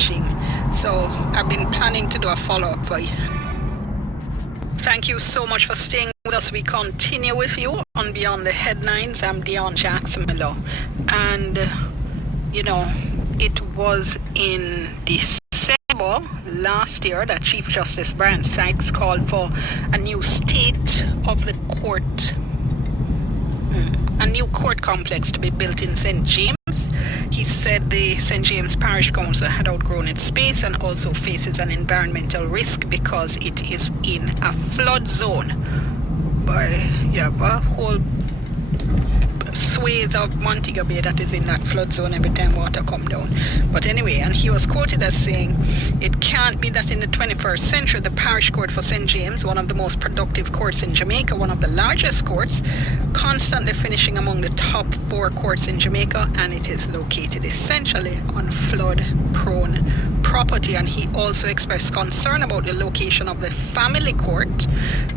reaching. So I've been planning to do a follow-up for you. Thank you so much for staying with us. We continue with you on Beyond the Headlines. I'm Dion Jackson Miller. And, it was in December last year that Chief Justice Brian Sykes called for a new state of the court, a new court complex to be built in St. James. He said the St. James Parish Council had outgrown its space and also faces an environmental risk because it is in a flood zone. A whole swathe of Montego Bay that is in that flood zone every time water come down. But anyway, and he was quoted as saying, it can't be that in the 21st century the parish court for St. James, one of the most productive courts in Jamaica, one of the largest courts, constantly finishing among the top 4 courts in Jamaica, and it is located essentially on flood prone property. And he also expressed concern about the location of the family court,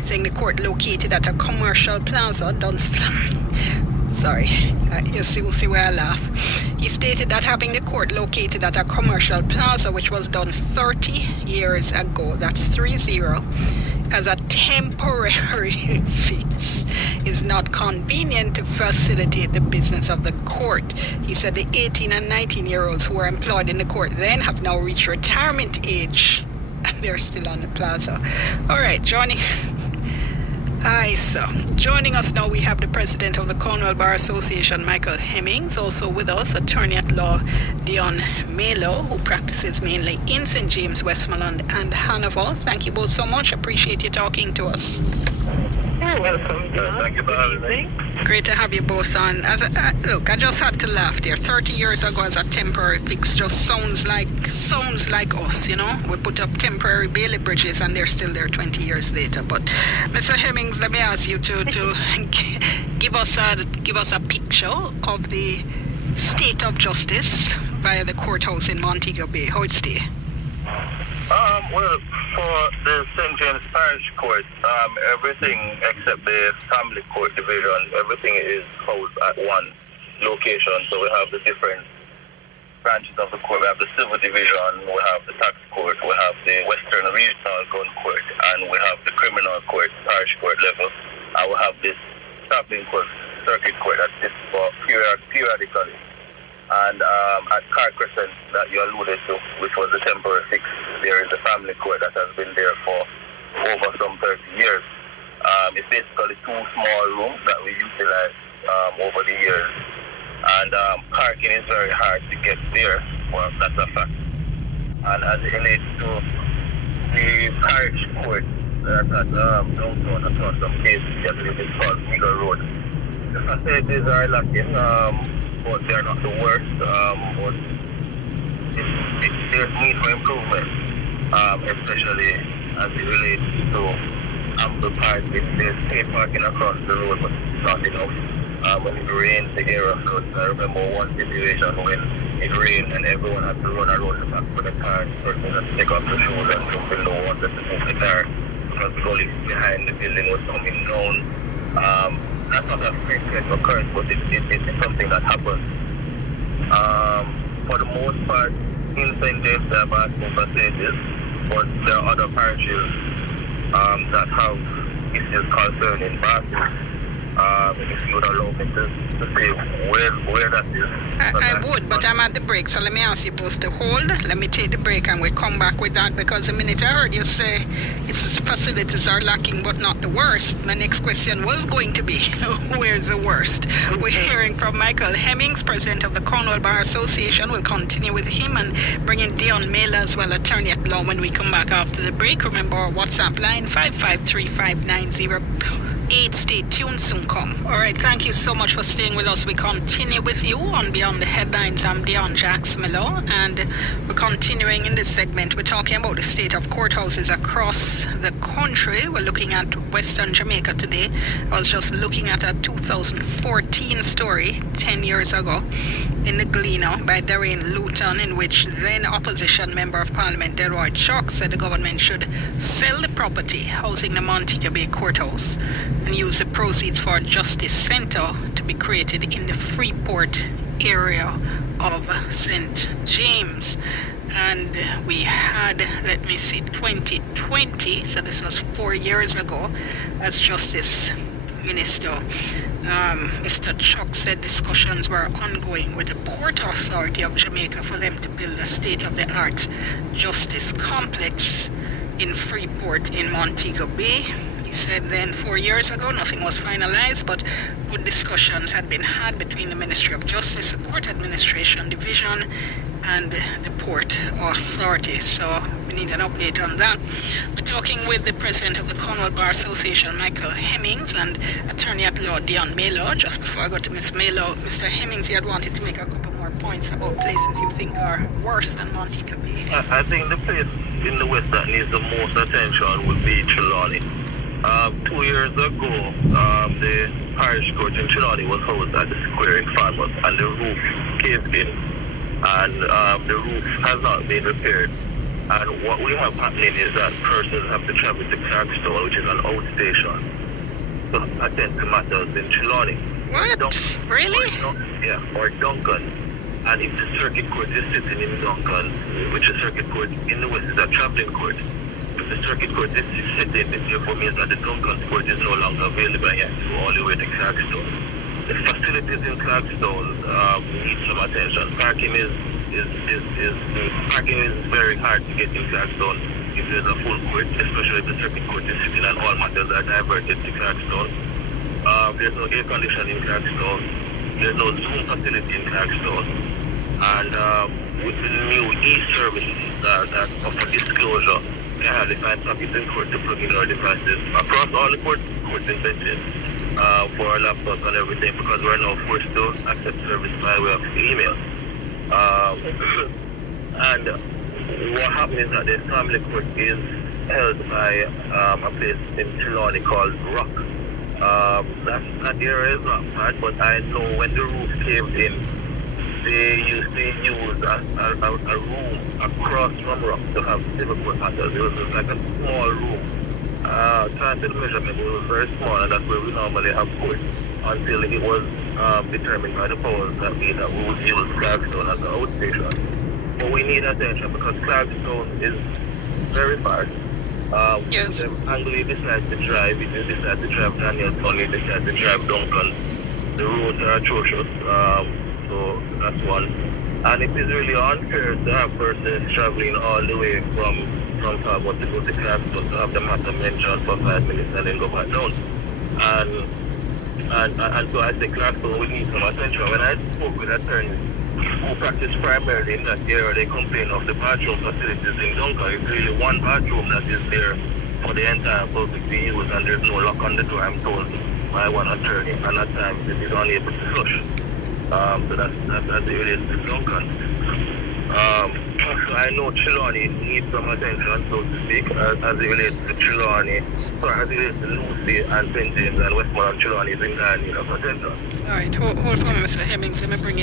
saying the court located at a commercial plaza done Sorry, you see where I laugh. He stated that having the court located at a commercial plaza, which was done 30 years ago, that's 30, as a temporary fix, is not convenient to facilitate the business of the court. He said the 18 and 19-year-olds who were employed in the court then have now reached retirement age, and they're still on the plaza. All right, Johnny. Hi, so joining us now we have the president of the Cornwall Bar Association, Michael Hemmings. Also with us, attorney at law Dion Melo, who practices mainly in St. James, Westmoreland and Hanover. Thank you both so much. Appreciate you talking to us. You're welcome, Dion. Thank you for having me. Great to have you both on. Look, I just had to laugh there. 30 years ago as a temporary fix just sounds like us, We put up temporary Bailey bridges and they're still there 20 years later. But Mr. Hemmings, let me ask you to give us a picture of the state of justice via the courthouse in Montego Bay. How it's there? Well, for the St. James Parish Court, everything except the family court division, everything is housed at one location. So we have the different branches of the court. We have the civil division, we have the tax court, we have the Western Regional Gun Court, and we have the criminal court, parish court level. And we have this traveling court, circuit court that sits for periodically. And at Car Crescent that you alluded to, which was a temporary fix, there is a family court that has been there for over some 30 years. It's basically 2 small rooms that we utilize over the years. And parking is very hard to get there. Well, that's a fact. And as it relates to the parish court that at downtown across some places, I believe it's called Middle Road. The facilities are lacking. But they're not the worst, but there's need for improvement, especially as it relates to ample parking. There's paid parking across the road, but it's not enough. When it rains, the area floods. I remember one situation when it rained and everyone had to run around the back of the car. The person had to take off the shoes and jump in the water to move the car because the gully behind the building was coming down. That's not a frequent occurrence, but it's something that happens. For the most part, in St. James, there are bathroom facilities, but there are other parishes that have issues concerning bathrooms. If you would allow me to say where that is. I would, but I'm at the break, so let me ask you both to hold. Let me take the break and we'll come back with that, because the minute I heard you say its facilities are lacking but not the worst, my next question was going to be, where's the worst? We're hearing from Michael Hemmings, president of the Cornwall Bar Association. We'll continue with him and bring in Dion Mela as well, attorney at law, when we come back after the break. Remember our WhatsApp line, 553-590. Stay tuned, soon come. All right, thank you so much for staying with us. We continue with you on Beyond the Headlines. I'm Dion Jackson Melo, and we're continuing in this segment. We're talking about the state of courthouses across the country. We're looking at Western Jamaica today. I was just looking at a 2014 story 10 years ago in the Gleaner by Darren Luton, in which then opposition member of Parliament Delroy Chuck said the government should sell the property housing the Montego Bay Courthouse and use the proceeds for a justice centre to be created in the Freeport area of St. James. and we had, 2020, so this was 4 years ago, as Justice Minister Mr. Chuck said discussions were ongoing with the Port Authority of Jamaica for them to build a state-of-the-art justice complex in Freeport in Montego Bay. He said then 4 years ago nothing was finalized, but good discussions had been had between the Ministry of Justice, the Court Administration Division, and the Port Authority. So we need an update on that. We're talking with the President of the Cornwall Bar Association, Michael Hemmings, and Attorney at Law, Dion Melo. Just before I go to Ms. Melo, Mr. Hemmings, you had wanted to make a couple more points about places you think are worse than Montego Bay. I think the place in the West that needs the most attention would be Trelawney. 2 years ago, the parish court in Trelawney was housed at the square in Falmouth, and the roof caved in, and the roof has not been repaired. And what we have happening is that persons have to travel to Clarkstone, which is an outstation, to attend to matters in Trelawney. What? Really? Or Duncan. And if the circuit court is sitting in Duncan, which is circuit court in the West is a traveling court, if the circuit court is sitting, it therefore means that the Duncan court is no longer available and you have to go all the way to Clarkstone. The facilities in Clarkstone need some attention. Parking is very hard to get in Clarkstone if there's a full court, especially if the circuit court is sitting and all matters are diverted to Clarkstone. There's no air conditioning in Clarkstone. There's no Zoom facility in Clarkstone. And with the new e-service that offer disclosure, we have the find sockets in court to plug in our devices across all the courts and benches for our laptops and everything, because we're now forced to accept service by way of email. And what happened is that the family court is held by a place in Trelawney called Rock. That area is not bad, but I know when the roof caved in, they used to use a room across from Rock to have civil court matters. It was like a small room. Trying to measurement, it was very small, and that's where we normally have court until it was determined by the powers that we would use Clarkstone as an outstation. But we need attention because Clarkstone is very far. Yes. And we decide to drive, if you decide to drive Danielstown, you decide to drive Duncan, the roads are atrocious. So that's one. And it is really unfair to have persons traveling all the way from Falmouth to go to Clarkstone to have the matter mentioned for 5 minutes and then go back down. And so I say Clarkstone we need some attention. When I spoke with attorneys who practice primarily in that area, they complain of the bathroom facilities in Duncan. It's really one bathroom that is there for the entire public to use, and there's no lock on the door, I'm told by one attorney, and at times it is unable to flush. So that's as it relates to Duncan. I know Trelawney needs some attention, so to speak, as it relates to Trelawney, or as it relates to Lucy and St. James and Westmoreland. Trelawney is in need of attention. All right, hold for me, Mr. Hemmings. Let me bring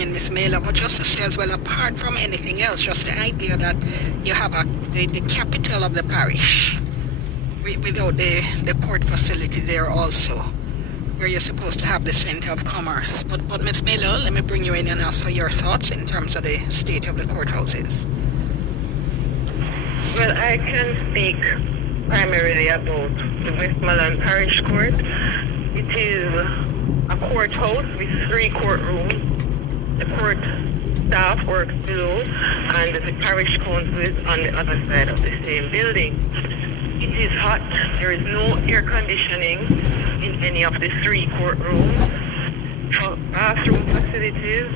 in, Ms. Melo. But just to say as well, apart from anything else, just the idea that you have the capital of the parish without the port facility there also, where you're supposed to have the center of commerce. But Ms. Melo, let me bring you in and ask for your thoughts in terms of the state of the courthouses. Well, I can speak primarily about the Westmoreland Parish Court. It is a courthouse with 3 courtrooms. The court staff works below, and the parish council is on the other side of the same building. It is hot. There is no air conditioning in any of the 3 courtrooms. For bathroom facilities,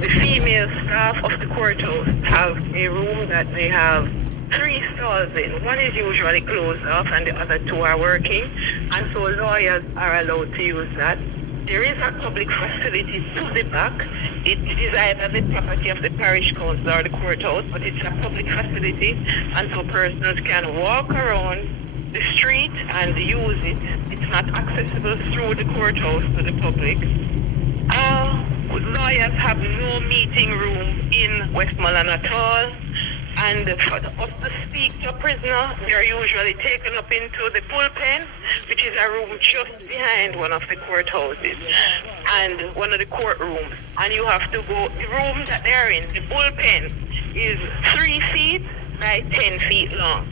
the female staff of the courthouse have a room that they have 3 stalls in. One is usually closed off and the other 2 are working, and so lawyers are allowed to use that. There is a public facility to the back. It is either the property of the parish council or the courthouse, but it's a public facility, and so persons can walk around the street and use it. It's not accessible through the courthouse to the public. Lawyers have no meeting room in Westmoreland at all, and for us to speak to a prisoner, they are usually taken up into the bullpen, which is a room just behind one of the courthouses and one of the courtrooms. And you have to go, the room that they're in, the bullpen, is 3 feet by 10 feet long.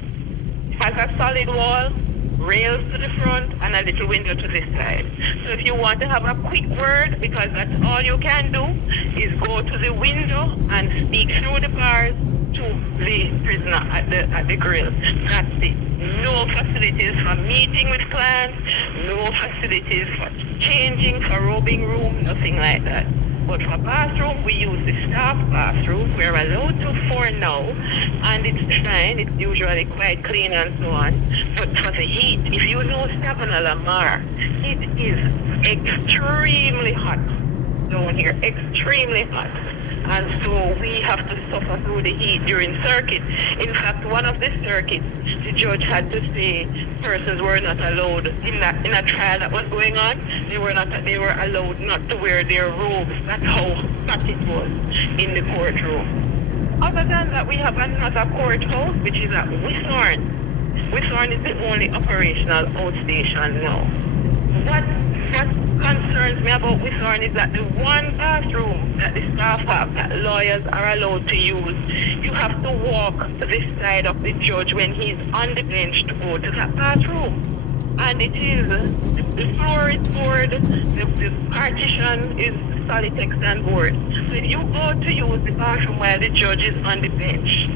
Has a solid wall, rails to the front, and a little window to this side. So if you want to have a quick word, because that's all you can do, is go to the window and speak through the bars to the prisoner at the grill. That's it. No facilities for meeting with clients, no facilities for changing, for robing room, nothing like that. But for bathroom, we use the staff bathroom. We're allowed to for now, and it's fine. It's usually quite clean and so on. But for the heat, if you know Savannah Lamar, it is extremely hot down here, extremely hot. And so we have to suffer through the heat during circuit. In fact, one of the circuits, the judge had to say persons were not allowed in a trial that was going on. They were allowed not to wear their robes. That's how hot it was in the courtroom. Other than that, we have another courthouse, which is at Withorn. Withorn is the only operational outstation now. What concerns me about Withorn is that the one bathroom that the staff have, that lawyers are allowed to use, you have to walk to the side of the judge when he's on the bench to go to that bathroom. And it is, the floor is board, the partition is Solitex and board. So if you go to use the bathroom while the judge is on the bench,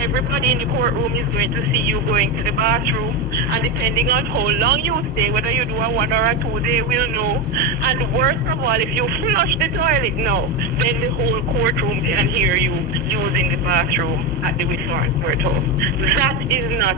everybody in the courtroom is going to see you going to the bathroom, and depending on how long you stay, whether you do a 1 or a 2, they will know. And worst of all, if you flush the toilet now, then the whole courtroom can hear you using the bathroom at the Withorn courthouse. That is not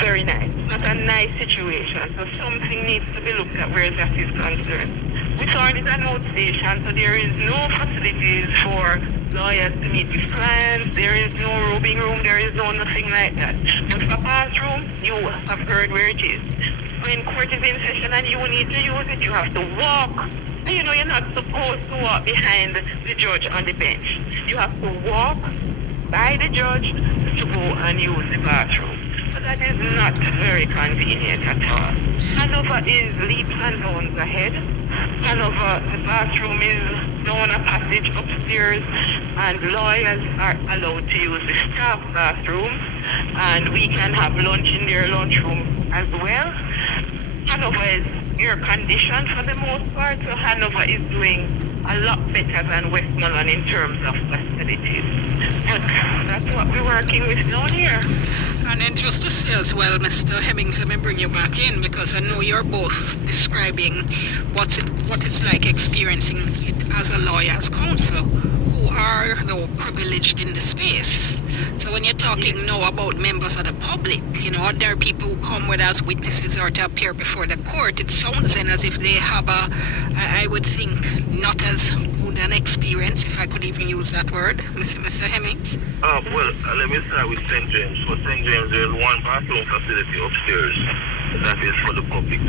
very nice. Not a nice situation. So something needs to be looked at where that is concerned. Withorn is an outstation, so there is no facilities for lawyers to meet with clients. There is no robing room. There is no nothing like that. But for bathroom, you have heard where it is. When court is in session and you need to use it, you have to walk. And you know you're not supposed to walk behind the judge on the bench. You have to walk by the judge to go and use the bathroom. So that is not very convenient at all. Hanover is leaps and bounds ahead. Hanover, the bathroom is down a passage upstairs, and lawyers are allowed to use the staff bathroom, and we can have lunch in their lunchroom as well. Hanover is air conditioned for the most part, so Hanover is doing a lot better than Westmoreland in terms of facilities. But that's what we're working with down here. And then just to say as well, Mr. Hemmings, let me bring you back in, because I know you're both describing what it's like experiencing it as a lawyer's counsel, who are, though, privileged in the space. So when you're talking now about members of the public, you know, there are people who come with as witnesses or to appear before the court, it sounds then as if they have I would think, not as good an experience, if I could even use that word, Mr. Hemmings. Well, let me start with St. James. For St. James, there's one bathroom facility upstairs that is for the public.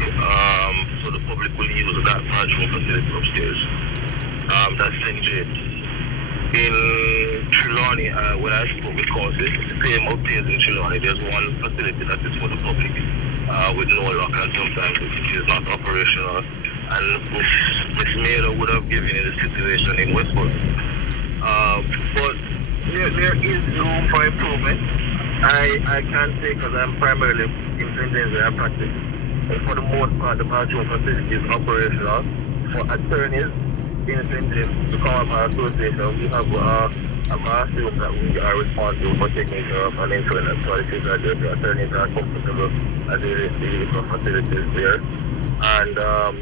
So the public will use that bathroom facility upstairs. That's St. James. In Trelawney, when I spoke with counsel, the same upstairs in Trelawney, there's one facility that is for the public with no lock, and sometimes it is not operational. And Miss Mayor would have given you the situation in Westport. But there is room for improvement. I can't say, because I'm primarily in St. James where I practice. But for the most part, the bathroom facility is operational. For attorneys in St. James to come up our association, we have a bathroom that we are responsible for taking care of and ensuring that quality that the attorneys are comfortable as they receive the facilities there. And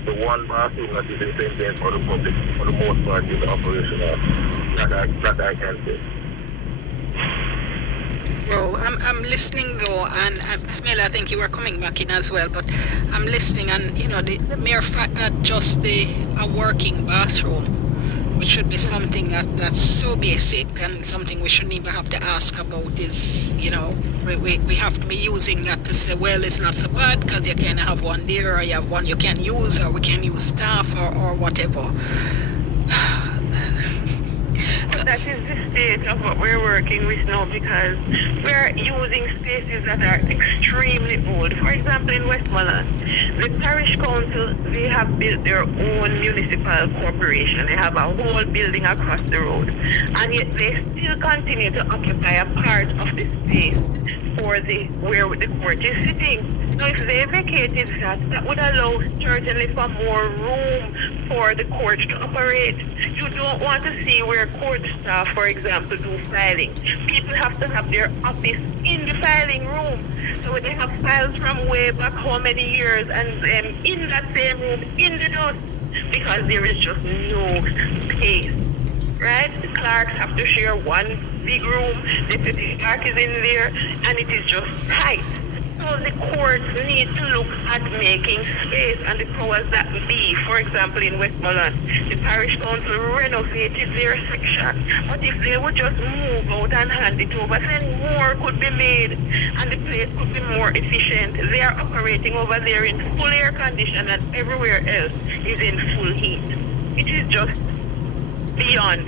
the one bathroom that is in St. James for the public, for the most part, is operational. That I can say. Well, I'm listening though, and Ismail, I think you were coming back in as well, but I'm listening, and you know, the mere fact that just a working bathroom, which should be something that's so basic and something we shouldn't even have to ask about, is, you know, we have to be using that to say, well, it's not so bad because you can have one there, or you have one you can use, or we can use staff or whatever. that is the state of what we're working with now, because we're using spaces that are extremely old. For example, in Westmoreland, the parish council, they have built their own municipal corporation. They have a whole building across the road, and yet they still continue to occupy a part of the space for where the court is sitting. Now, if they vacated that would allow certainly for more room for the court to operate. You don't want to see where court staff, for example, do filing. People have to have their office in the filing room. So they have files from way back how many years, and in that same room, in the dust, because there is just no space. Right? The clerks have to share one big room, the deputy clerk is in there, and it is just tight. So the courts need to look at making space, and the powers that be. For example, in Westmoreland, the parish council renovated their section, but if they would just move out and hand it over, then more could be made, and the place could be more efficient. They are operating over there in full air condition, and everywhere else is in full heat. It is just beyond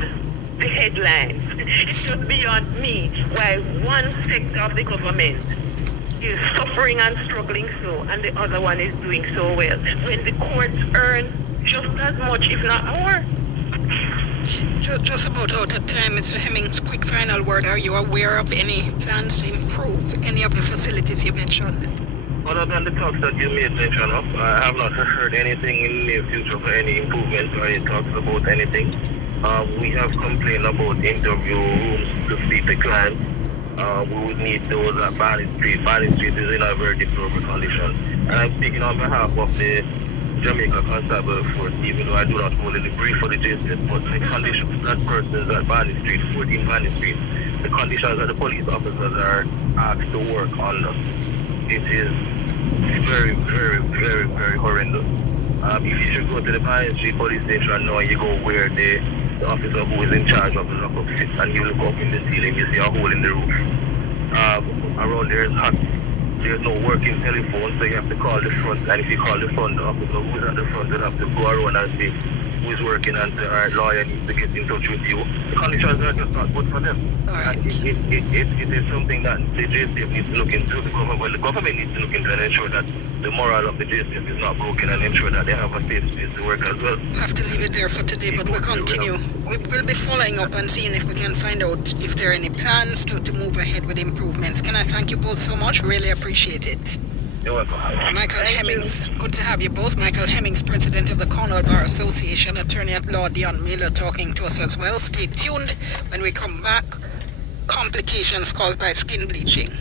the headlines. It's just beyond me why one sector of the government is suffering and struggling so, and the other one is doing so well, when the courts earn just as much, if not more. Just about out of time, Mr. Hemmings, quick final word. Are you aware of any plans to improve any of the facilities you mentioned? Other than the talks that you made mention of, I have not heard anything in the near future for any improvements or any talks about anything. We have complained about interview rooms to speak to clients. We would need those at Barney Street. Barney Street is in a very deplorable condition. And I'm speaking on behalf of the Jamaica Constable Force, even though I do not hold any brief for the JCS, but the conditions that persons at Barney Street, 14 Barney Street, the conditions that the police officers are asked to work under, it is very, very, very, very horrendous. If you should go to the Barney Street police station now, you go where the officer who is in charge of the lockup sits, and you look up in the ceiling, you see a hole in the roof. Around there is hot. There's no working telephone, so you have to call the front, and if you call the front, the officer who is at the front will have to go around and see who is working, and our lawyer needs to get in touch with you. The conditions are just not good for them. Right. And it is something that the JCF needs to look into. The government needs to look into and ensure that the morale of the JCF is not broken, and ensure that they have a safe space to work as well. Have to leave it there for today, but we'll continue. We will be following up and seeing if we can find out if there are any plans to move ahead with improvements. Can I thank you both so much? Really appreciate it. You're welcome. Michael Hemmings, good to have you both. Michael Hemmings, President of the Cornwall Bar Association, Attorney at Law Dion Miller, talking to us as well. Stay tuned when we come back. Complications caused by skin bleaching.